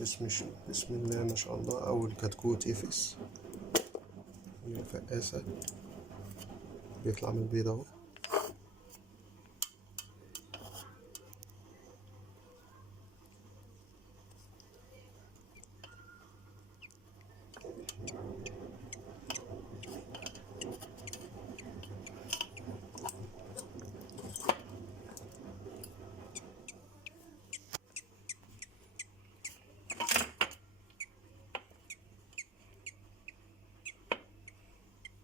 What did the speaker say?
بسم الله ما شاء الله. أول كتكوت يفقس، هي فقاسة بيطلع من البيضة اهو.